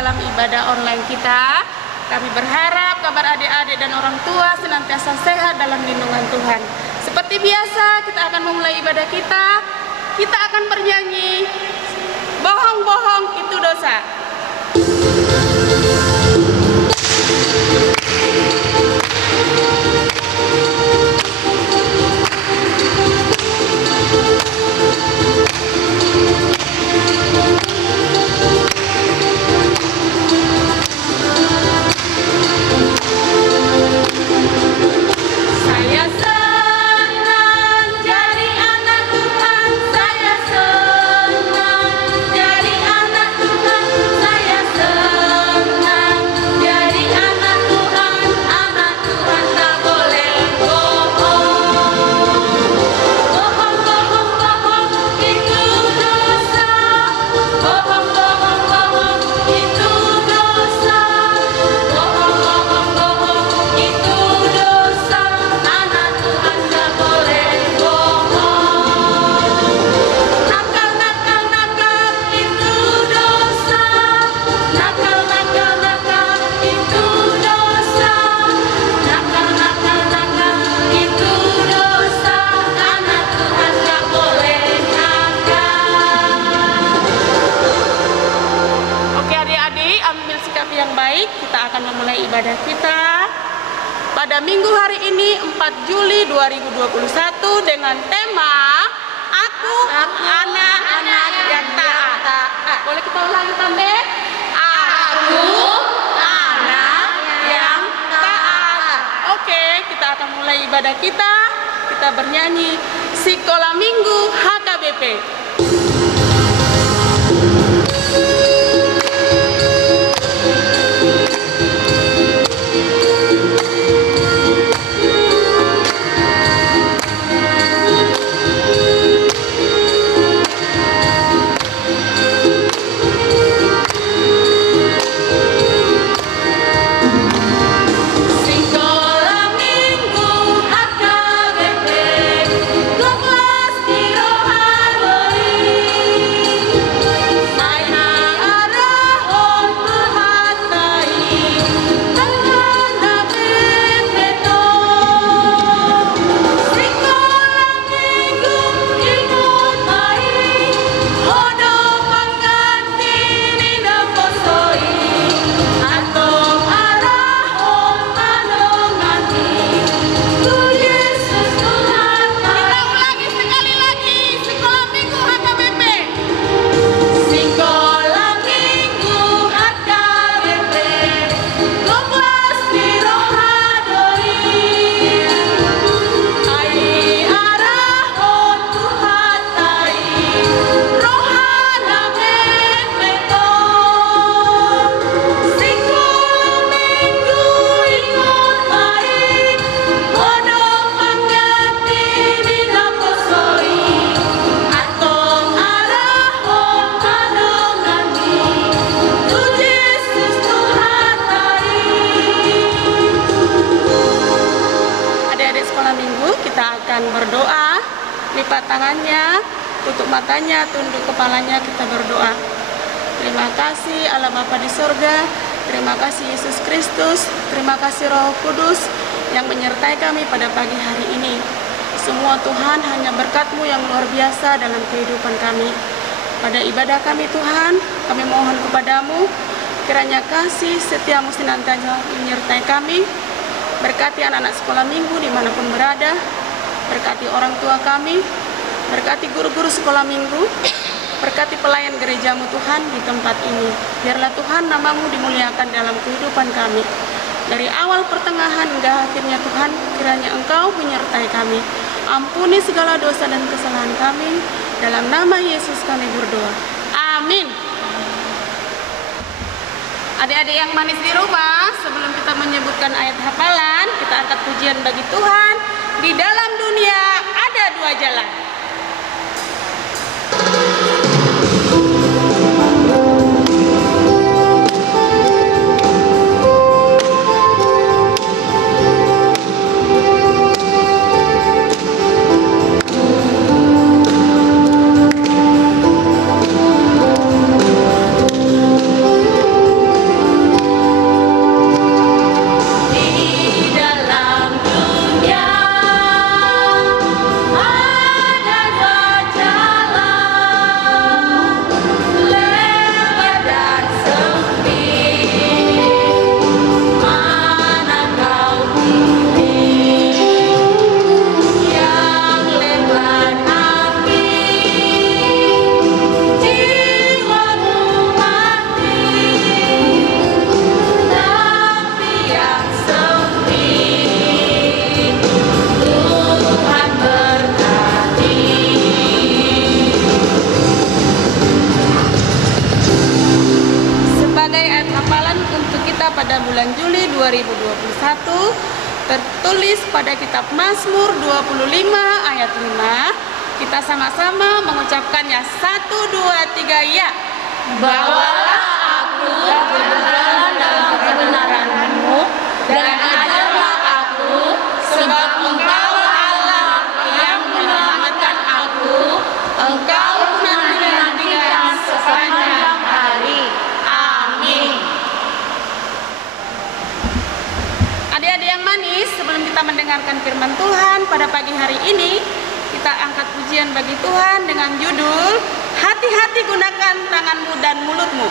dalam ibadah online kita. Kami berharap kabar adik-adik dan orang tua senantiasa sehat dalam lindungan Tuhan. Seperti biasa, kita akan memulai ibadah kita. Kita akan bernyanyi, bohong-bohong itu dosa. Ibadah kita pada minggu hari ini 4 Juli 2021 dengan tema Aku anak-anak yang taat. Boleh kita ulangi Tante? Aku anak yang taat. Oke, kita akan mulai ibadah kita. Kita bernyanyi Sekolah Minggu HKBP. Berdoa, lipat tangannya, tutup matanya, tunduk kepalanya, kita berdoa. Terima kasih Allah Bapa di surga, terima kasih Yesus Kristus, terima kasih Roh Kudus yang menyertai kami pada pagi hari ini. Semua Tuhan hanya berkat-Mu yang luar biasa dalam kehidupan kami. Pada ibadah kami Tuhan, kami mohon kepadamu, kiranya kasih setia-Mu senantiasa menyertai kami. Berkati anak-anak sekolah minggu dimanapun berada. Berkati orang tua kami, berkati guru-guru sekolah minggu, berkati pelayan gereja-Mu Tuhan di tempat ini. Biarlah Tuhan nama-Mu dimuliakan dalam kehidupan kami. Dari awal pertengahan hingga akhirnya Tuhan, kiranya Engkau menyertai kami. Ampuni segala dosa dan kesalahan kami. Dalam nama Yesus kami berdoa. Amin. Adik-adik yang manis di rumah, sebelum kita menyebutkan ayat hafalan, kita angkat pujian bagi Tuhan. Di dalam dunia ada dua jalan. tertulis pada kitab Mazmur 25 ayat 5. Kita sama-sama mengucapkannya 1, 2, 3 ya. Bawalah aku berjalan dalam kebenaran-Mu dan ajarlah aku, sebab Engkaulah Allah yang menyelamatkan aku. Engkau menanti-nantikan sepanjang hari. Amin. Adik-adik yang manis, sebelum kita mendengarkan firman Tuhan pada pagi hari ini, kita angkat pujian bagi Tuhan dengan judul Hati-hati gunakan tanganmu dan mulutmu.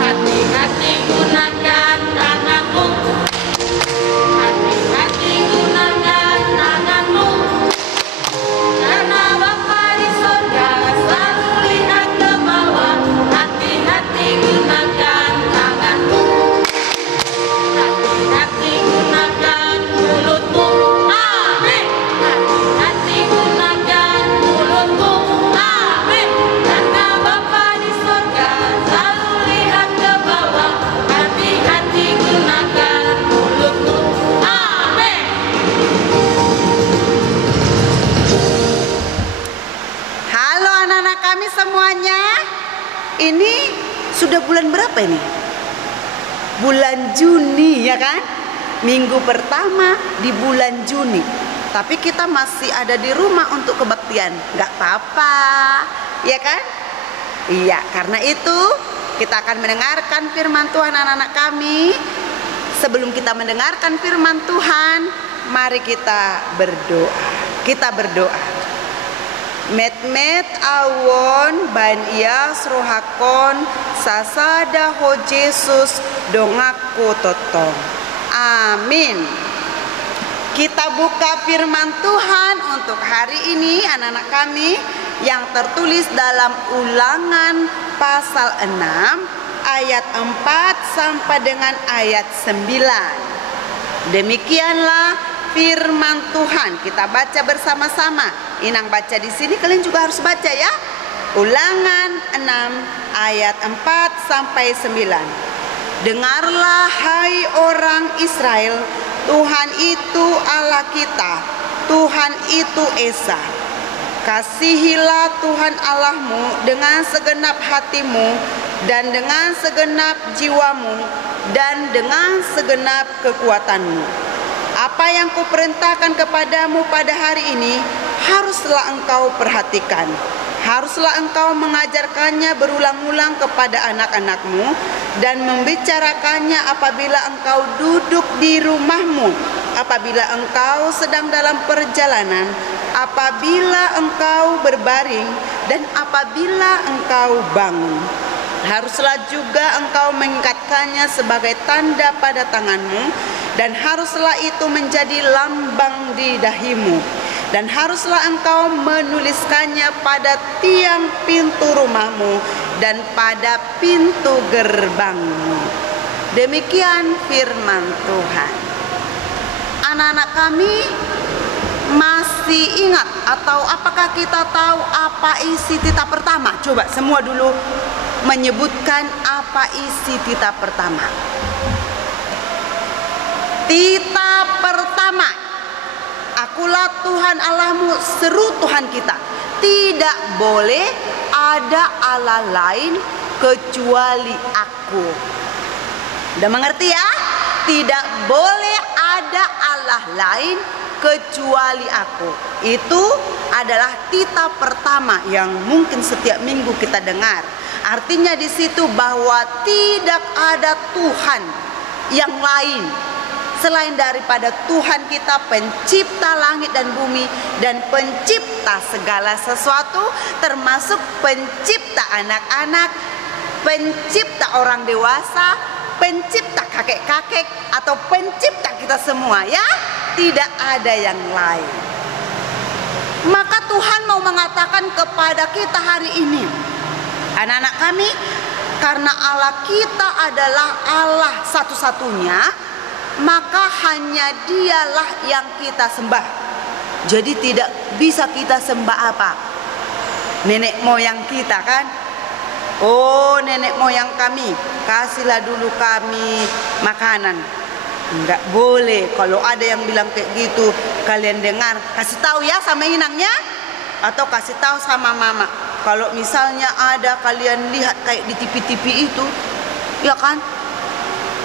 Hati-hati gunakan tanganmu. Hati-hati gunakan tanganmu. Karena Bapa di sorga selalu lihat ke bawah. Hati-hati gunakan tanganmu. Hati-hati gunakan mulutmu. Amin. Hati-hati gunakan mulutmu. Amin. Karena Bapa di sorga selalu lihat ke bawah. Hati-hati gunakan mulutmu. Amin. Halo anak-anak kami semuanya. Ini sudah bulan berapa ini? Bulan Juni ya kan? Minggu pertama di bulan Juni. Tapi kita masih ada di rumah untuk kebaktian. Gak apa-apa, ya kan? Iya, karena itu kita akan mendengarkan firman Tuhan anak-anak kami. Sebelum kita mendengarkan firman Tuhan, mari kita berdoa. Kita berdoa. Met awon ban ias rohakon sasada ho Jesus dongaku totong. Amin. Kita buka firman Tuhan untuk hari ini anak-anak kami yang tertulis dalam Ulangan pasal 6 ayat 4 sampai dengan ayat 9. Demikianlah firman Tuhan. Kita baca bersama-sama. Inang baca di sini, kalian juga harus baca ya. Ulangan 6 ayat 4 sampai 9. Dengarlah hai orang Israel, Tuhan itu Allah kita, Tuhan itu Esa. Kasihilah Tuhan Allahmu dengan segenap hatimu dan dengan segenap jiwamu dan dengan segenap kekuatanmu. Apa yang kuperintahkan kepadamu pada hari ini haruslah engkau perhatikan. Haruslah engkau mengajarkannya berulang-ulang kepada anak-anakmu dan membicarakannya apabila engkau duduk di rumahmu, apabila engkau sedang dalam perjalanan, apabila engkau berbaring, dan apabila engkau bangun. Haruslah juga engkau mengikatkannya sebagai tanda pada tanganmu, dan haruslah itu menjadi lambang di dahimu. Dan haruslah engkau menuliskannya pada tiang pintu rumahmu dan pada pintu gerbangmu. Demikian firman Tuhan. Anak-anak kami masih ingat atau apakah kita tahu apa isi titah pertama? Coba semua dulu menyebutkan apa isi titah pertama. Titah pertama, akulah Tuhan Allahmu, seru Tuhan kita. Tidak boleh ada Allah lain kecuali aku. Udah mengerti ya? Tidak boleh ada Allah lain kecuali aku. Itu adalah titah pertama yang mungkin setiap minggu kita dengar. Artinya di situ bahwa tidak ada Tuhan yang lain selain daripada Tuhan kita, pencipta langit dan bumi dan pencipta segala sesuatu, termasuk pencipta anak-anak, pencipta orang dewasa, pencipta kakek-kakek, atau pencipta kita semua ya. Tidak ada yang lain. Maka Tuhan mau mengatakan kepada kita hari ini, anak-anak kami, karena Allah kita adalah Allah satu-satunya, maka hanya Dialah yang kita sembah. Jadi tidak bisa kita sembah apa? Nenek moyang kita kan? Oh, nenek moyang kami, kasihlah dulu kami makanan. Enggak boleh. Kalau ada yang bilang kayak gitu, kalian dengar, kasih tahu ya sama inangnya, atau kasih tahu sama mama. Kalau misalnya ada kalian lihat kayak di TV-TV itu, ya kan,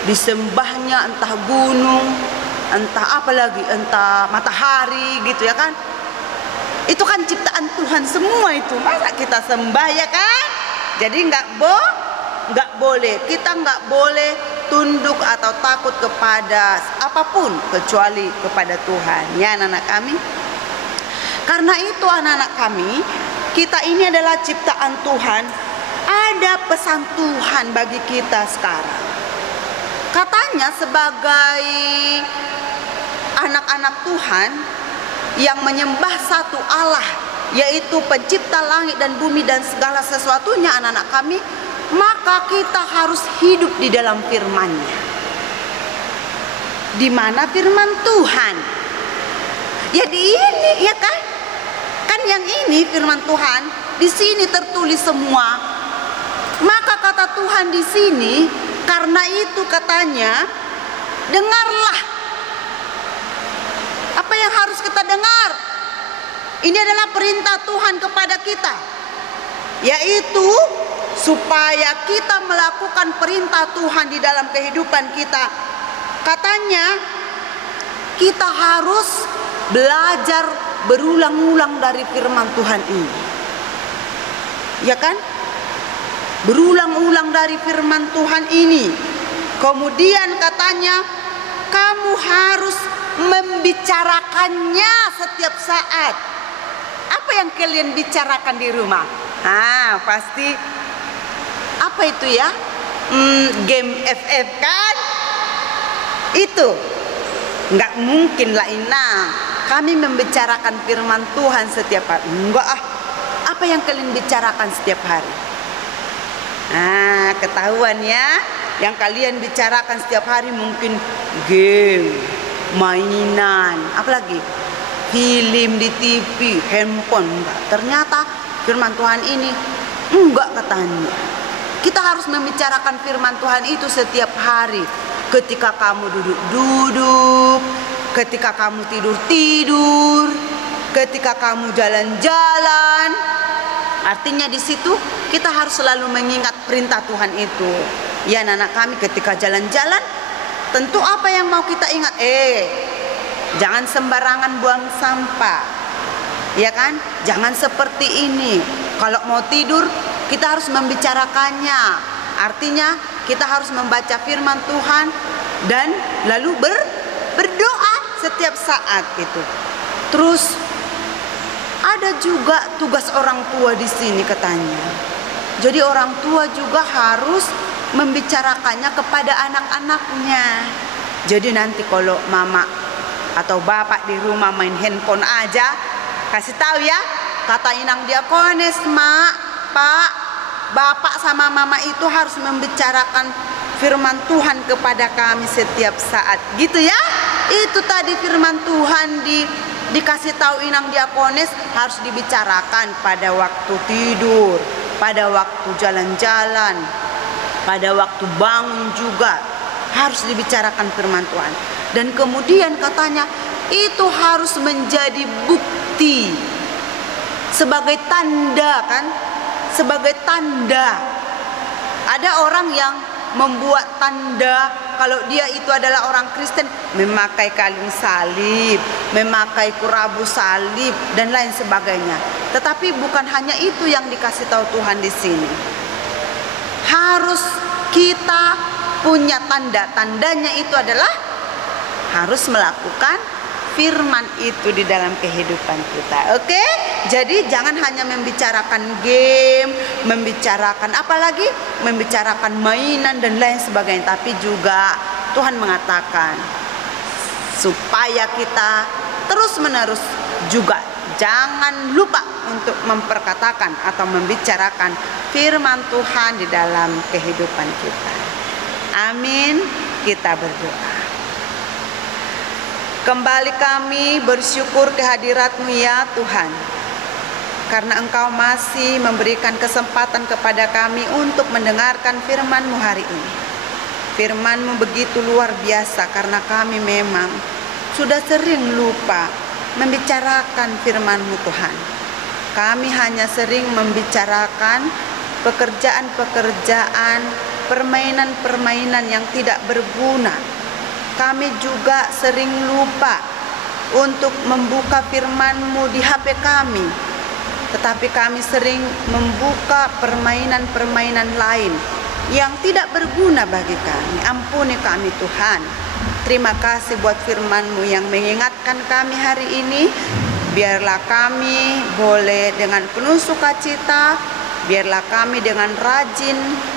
disembahnya entah gunung, entah apa lagi, entah matahari gitu ya kan. Itu kan ciptaan Tuhan semua itu. Masa kita sembah ya kan? Jadi nggak boleh. Kita nggak boleh tunduk atau takut kepada apapun kecuali kepada Tuhan. Ya anak-anak kami. Karena itu anak-anak kami, kita ini adalah ciptaan Tuhan. Ada pesan Tuhan bagi kita sekarang. Katanya sebagai anak-anak Tuhan yang menyembah satu Allah, yaitu pencipta langit dan bumi dan segala sesuatunya anak-anak kami, maka kita harus hidup di dalam firman-Nya. Di mana firman Tuhan? Ya di ini, ya kan? Kan yang ini firman Tuhan, di sini tertulis semua. Maka kata Tuhan di sini, karena itu katanya, dengarlah. Apa yang harus kita dengar? Ini adalah perintah Tuhan kepada kita, yaitu supaya kita melakukan perintah Tuhan di dalam kehidupan kita. Katanya kita harus belajar berulang-ulang dari firman Tuhan ini, ya kan? Berulang-ulang dari firman Tuhan ini. Kemudian katanya kamu harus membicarakannya setiap saat. Apa yang kalian bicarakan di rumah? Pasti apa itu ya? Game FF kan? Itu nggak mungkin lah Ina. Kami membicarakan firman Tuhan setiap hari. Enggak Apa yang kalian bicarakan setiap hari? Ketahuan ya. Yang kalian bicarakan setiap hari mungkin game, mainan, apalagi film di TV, handphone. Enggak. Ternyata firman Tuhan ini enggak katanya. Kita harus membicarakan firman Tuhan itu setiap hari. Ketika kamu duduk-duduk, ketika kamu tidur-tidur, ketika kamu jalan-jalan. Artinya di situ kita harus selalu mengingat perintah Tuhan itu. Ya anak-anak kami, ketika jalan-jalan, tentu apa yang mau kita ingat? Jangan sembarangan buang sampah, ya kan? Jangan seperti ini. Kalau mau tidur, kita harus membicarakannya. Artinya kita harus membaca firman Tuhan dan lalu berdoa setiap saat gitu. Terus ada juga tugas orang tua di sini katanya. Jadi orang tua juga harus membicarakannya kepada anak-anaknya. Jadi nanti kalau mama atau bapak di rumah main handphone aja, kasih tahu ya, kata inang diakonis, mak, pak, bapak sama mama itu harus membicarakan firman Tuhan kepada kami setiap saat, gitu ya. Itu tadi firman Tuhan dikasih tahu inang diakonis harus dibicarakan pada waktu tidur, pada waktu jalan-jalan, pada waktu bangun juga harus dibicarakan firman Tuhan. Dan kemudian katanya itu harus menjadi bukti sebagai tanda kan, sebagai tanda. Ada orang yang membuat tanda kalau dia itu adalah orang Kristen, memakai kalung salib, memakai kurabu salib dan lain sebagainya. Tetapi bukan hanya itu yang dikasih tahu Tuhan di sini. Harus kita punya tanda. Tandanya itu adalah harus melakukan firman itu di dalam kehidupan kita. Oke? Jadi jangan hanya membicarakan game, membicarakan apalagi, membicarakan mainan dan lain sebagainya, tapi juga Tuhan mengatakan supaya kita terus-menerus juga jangan lupa untuk memperkatakan atau membicarakan firman Tuhan di dalam kehidupan kita. Amin. Kita berdoa. Kembali kami bersyukur kehadirat-Mu ya Tuhan, karena Engkau masih memberikan kesempatan kepada kami untuk mendengarkan firman-Mu hari ini. Firman-Mu begitu luar biasa karena kami memang sudah sering lupa membicarakan firman-Mu Tuhan. Kami hanya sering membicarakan pekerjaan-pekerjaan, permainan-permainan yang tidak berguna. Kami juga sering lupa untuk membuka firman-Mu di HP kami. Tetapi kami sering membuka permainan-permainan lain yang tidak berguna bagi kami. Ampuni kami Tuhan. Terima kasih buat firman-Mu yang mengingatkan kami hari ini. Biarlah kami boleh dengan penuh sukacita, biarlah kami dengan rajin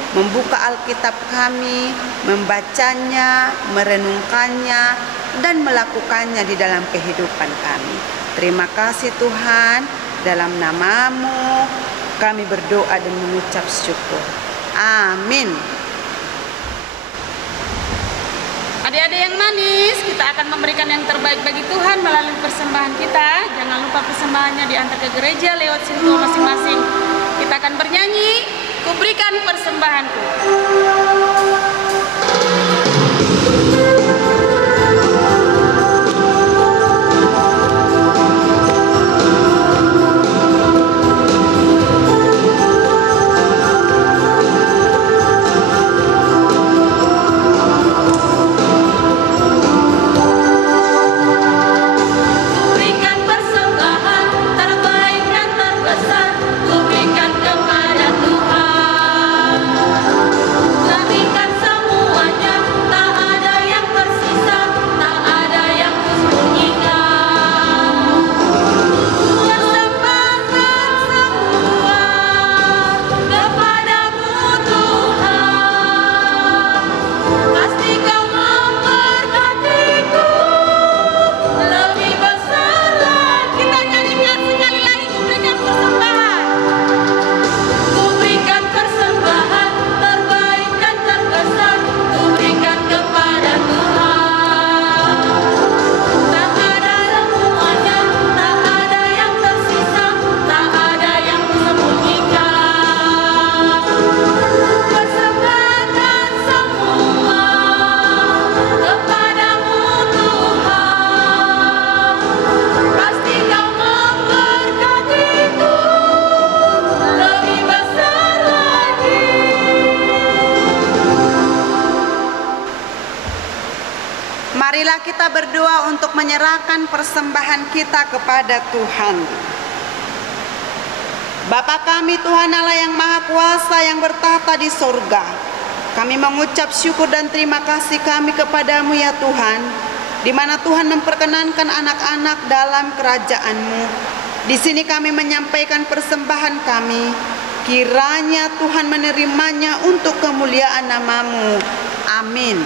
membuka Alkitab kami, membacanya, merenungkannya, dan melakukannya di dalam kehidupan kami. Terima kasih Tuhan, dalam nama-Mu kami berdoa dan mengucap syukur. Amin. Adik-adik yang manis, kita akan memberikan yang terbaik bagi Tuhan melalui persembahan kita. Jangan lupa persembahannya diantar ke gereja lewat sintua masing-masing. Kita akan bernyanyi, "Ku berikan persembahanku." Marilah kita berdoa untuk menyerahkan persembahan kita kepada Tuhan. Bapa kami Tuhan Allah yang Maha Kuasa yang bertahta di sorga, kami mengucap syukur dan terima kasih kami kepadamu ya Tuhan, di mana Tuhan memperkenankan anak-anak dalam kerajaan-Mu. Di sini kami menyampaikan persembahan kami, kiranya Tuhan menerimanya untuk kemuliaan nama-Mu. Amin.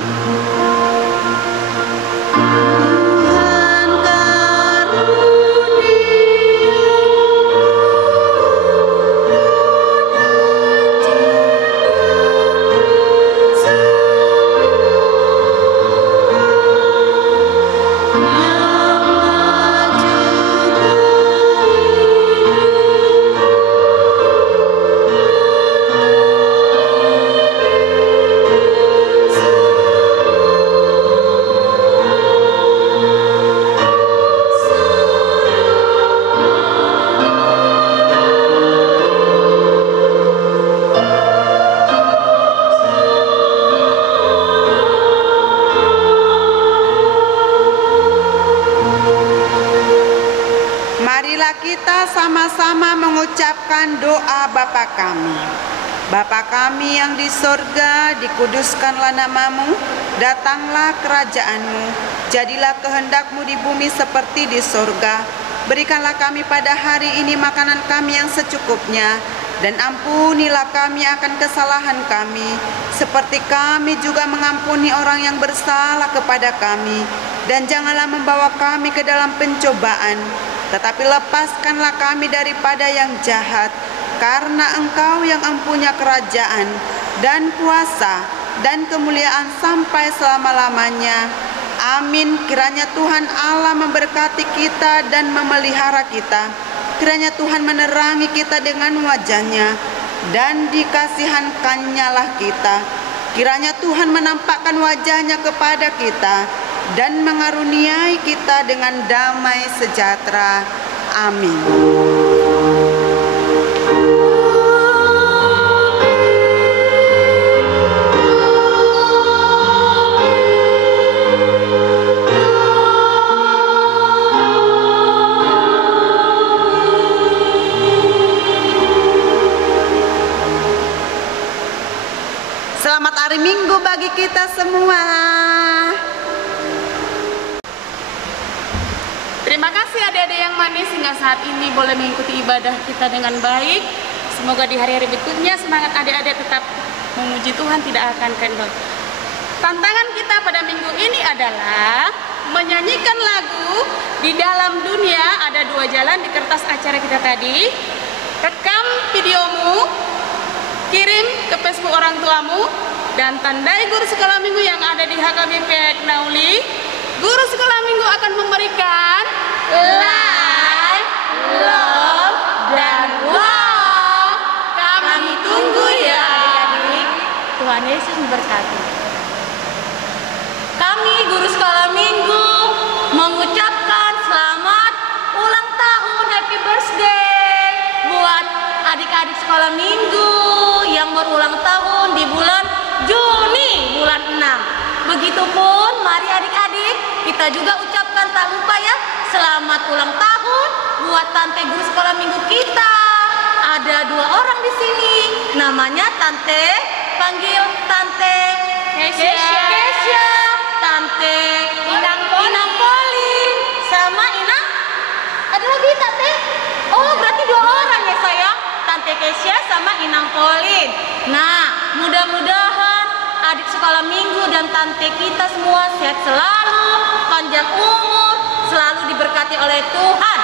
Kita sama-sama mengucapkan doa Bapa kami. Bapa kami yang di sorga, dikuduskanlah nama-Mu, datanglah kerajaan-Mu, jadilah kehendak-Mu di bumi seperti di sorga. Berikanlah kami pada hari ini makanan kami yang secukupnya, dan ampunilah kami akan kesalahan kami, seperti kami juga mengampuni orang yang bersalah kepada kami. Dan janganlah membawa kami ke dalam pencobaan, tetapi lepaskanlah kami daripada yang jahat, karena Engkau yang empunya kerajaan dan kuasa dan kemuliaan sampai selama-lamanya. Amin. Kiranya Tuhan Allah memberkati kita dan memelihara kita. Kiranya Tuhan menerangi kita dengan wajah-Nya dan dikasihankan-Nya lah kita. Kiranya Tuhan menampakkan wajah-Nya kepada kita dan mengaruniai kita dengan damai sejahtera. Amin. Selamat hari Minggu bagi kita semua. Terima kasih adik-adik yang manis hingga saat ini boleh mengikuti ibadah kita dengan baik. Semoga di hari-hari berikutnya semangat adik-adik tetap memuji Tuhan, tidak akan kendor. Tantangan kita pada minggu ini adalah menyanyikan lagu Di Dalam Dunia. Ada 2 jalan di kertas acara kita tadi. Rekam videomu, kirim ke Facebook orang tuamu, dan tandai guru sekolah minggu yang ada di HKBP Nauli. Guru sekolah minggu akan memberikan like, love, dan wow. Kami tunggu ya adik-adik. Tuhan Yesus memberkati. Kami guru sekolah minggu mengucapkan selamat ulang tahun, happy birthday buat adik-adik sekolah minggu yang berulang tahun di bulan Juni, bulan 6. Begitupun mari adik-adik kita juga ucapkan tak lupa ya, selamat ulang tahun buat tante guru sekolah minggu kita. Ada 2 orang di sini, namanya Tante, panggil Tante Kesya, Tante Inang Polin, sama Inang. Ada lagi Tante? Oh berarti 2 orang ya sayang, Tante Kesya sama Inang Polin. Nah mudah-mudahan adik sekolah minggu dan tante kita semua sehat selalu, panjang umur, selalu diberkati oleh Tuhan.